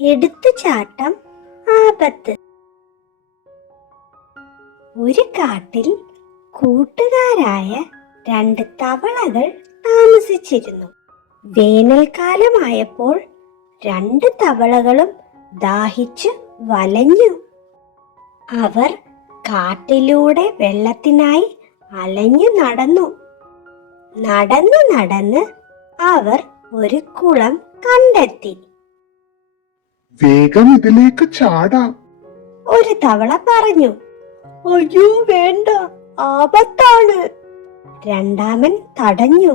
എടുത്തുചാട്ടം ആപത്ത്. ഒരു കാട്ടിൽ കൂട്ടുകാരായ രണ്ട് തവളകൾ താമസിച്ചിരുന്നു. വേനൽക്കാലമായപ്പോൾ രണ്ട് തവളകളും ദാഹിച്ച് വലഞ്ഞു. അവർ കാട്ടിലൂടെ വെള്ളത്തിനായി അലഞ്ഞു നടന്നു. നടന്ന് അവർ ഒരു കുളം കണ്ടെത്തി. വേഗം ഇതിലേക്ക് ചാടാം, ഒരു തവള പറഞ്ഞു. അയ്യോ വേണ്ട, ആപത്താണ്. രണ്ടാമൻ തടഞ്ഞു.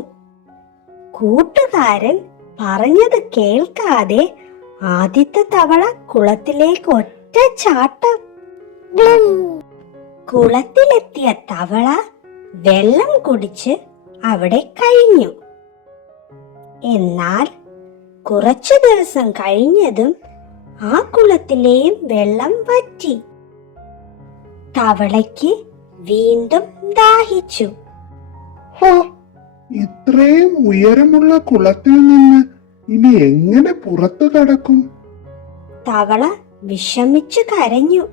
കൂട്ടുകാരൻ പറഞ്ഞത് കേൾക്കാതെ ആദ്യത്തെ തവള കുളത്തിലേക്ക് ഒറ്റ ചാട്ടം. കുളത്തിലെത്തിയ തവള വെള്ളം കുടിച്ച് അവിടെ കഴിഞ്ഞു. എന്നാൽ കുറച്ചു ദിവസം കഴിഞ്ഞതും ആ കുളത്തിലെയും വെള്ളം വറ്റി. തവളയ്ക്ക് വീണ്ടും ദാഹിച്ചു. ഇത്രയും ഉയരമുള്ള കുളത്തിൽ നിന്ന് ഇനി എങ്ങനെ പുറത്തു കടക്കും? തവള വിഷമിച്ചു കരഞ്ഞു.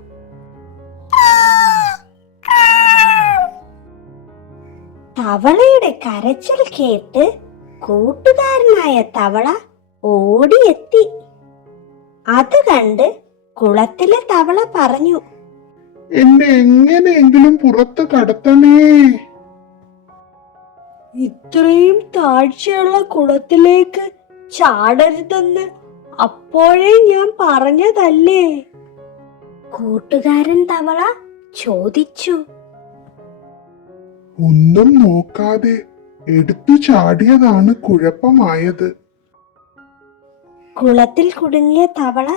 തവളയുടെ കരച്ചിൽ കേട്ട് കൂട്ടുകാരനായ തവള ഓടിയെത്തി. അത് കണ്ട് കുളത്തിലെ തവള പറഞ്ഞു, എന്നെ എങ്ങനെയെങ്കിലും പുറത്തു കടത്തണേ. ഇത്രയും താഴ്ചയുള്ള കുളത്തിലേക്ക് ചാടരുതെന്ന് അപ്പോഴേ ഞാൻ പറഞ്ഞതല്ലേ? കൂട്ടുകാരൻ തവള ചോദിച്ചു. ഒന്നും നോക്കാതെ എടുത്തു ചാടിയതാണ് കുഴപ്പമായത്. കുളത്തിൽ കുടുങ്ങിയ തവള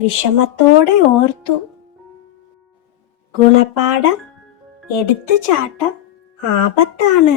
വിഷമത്തോടെ ഓർത്തു. ഗുണപാഠം: എടുത്തുചാട്ടം ആപത്താണ്.